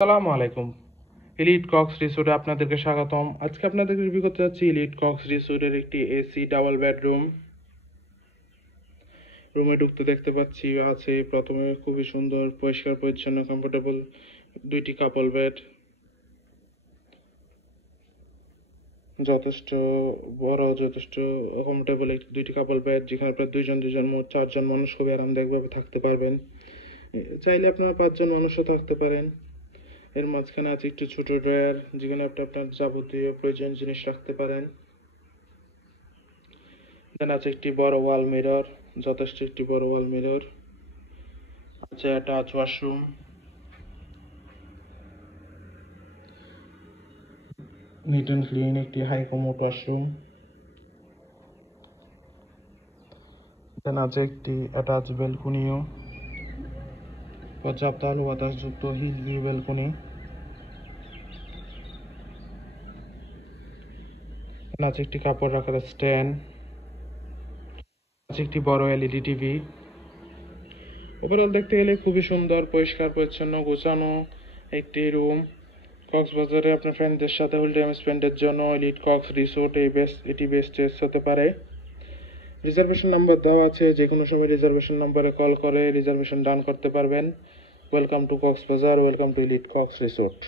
আসসালামু আলাইকুম। Elite Cox রিসোর্টে আপনাদেরকে স্বাগতম। আজকে আপনাদেরকে রিভিউ করতে যাচ্ছি ইলিট কক্স রিসোর্টের একটি এসি ডাবল বেডরুম। রুমে ঢুকতে দেখতে পাচ্ছি আছে প্রথমে খুবই সুন্দর পরিষ্কার পরিচ্ছন্ন কমফোর্টেবল দুইটি কাপল বেড, যথেষ্ট বড় যথেষ্ট কমফোর্টেবল দুইটি কাপল বেড, যেখানে প্রায় দুইজন মোট 4জন মানুষ খুবই আরামদায়কভাবে থাকতে পারবেন। চাইলে আপনারা 5জন মানুষও থাকতে পারেন। এর মাঝখানে আছে একটি ছোট ড্রয়ার, যেখানে আপনি আপনার যাবতীয় প্রয়োজনীয় জিনিস রাখতে পারেন। এখানে আছে একটি বড় ওয়াল মিরর, যথেষ্ট একটি বড় ওয়াল মিরর আছে। Attach washroom, neat and clean একটি হাই কমোড ওয়াশরুম। এখানে আছে একটি অ্যাটাচ ব্যালকনিও, পর্যাপ্ত আলো বাতাসযুক্ত হিল ভিউ ব্যালকনি। এখানে আছে একটি কাপড় রাখার স্ট্যান্ড, আছে একটি বড় এলইডি টিভি। ওভারঅল দেখতে গেলে খুবই সুন্দর, পরিষ্কার পরিচ্ছন্ন গোছানো একটি রুম। কক্সবাজারে আপনার ফ্রেন্ডদের সাথে হোল টাইম স্পেন্ডের জন্য ইলিট কক্স রিসোর্ট এটি বেস্ট চয়েস হতে পারে। রিজার্ভেশন নাম্বার দেওয়া আছে, যে কোনো সময় রিজার্ভেশন নাম্বারে কল করে রিজার্ভেশন ডান করতে পারবেন। Welcome to Cox's Bazar, welcome to elite Cox resort.